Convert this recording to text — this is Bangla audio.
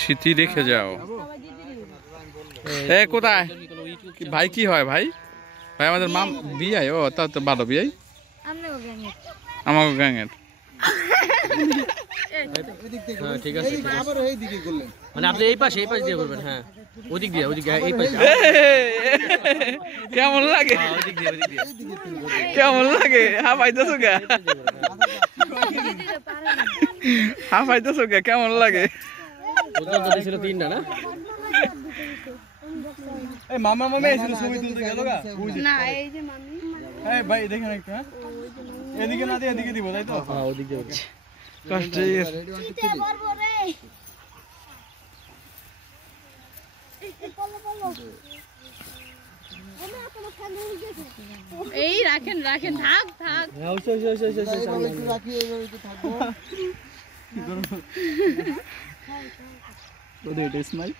স্মৃতি রেখে যাও। এ কোথায় ভাই, কি হয় ভাই? ভাই আমাদের মাম বিয়াই, ও তা তো ভালো বিয়াই আমাকে গ্যাংয়ের। ঠিক আছে, মানে আপনি এই পাশে দিয়ে করবেন। হ্যাঁ, ওদিক দিয়ে এই পাশে। কেমন লাগে? কেমন লাগে? হাফাইতেছো গা, হাফাইতেছো গা, কেমন লাগে? ছিল 3টা না? এই মামা মামা এসেছিল, ছবি তুলতে গেল গা। না এই যে মামি, এই ভাই দেখেন একটা, এদিকে না দিয়ে এদিকে দিব, তাই তো? হ্যাঁ, ওদিক দিয়ে। কষ্ট এই রাখেন থাক থাক। ভাই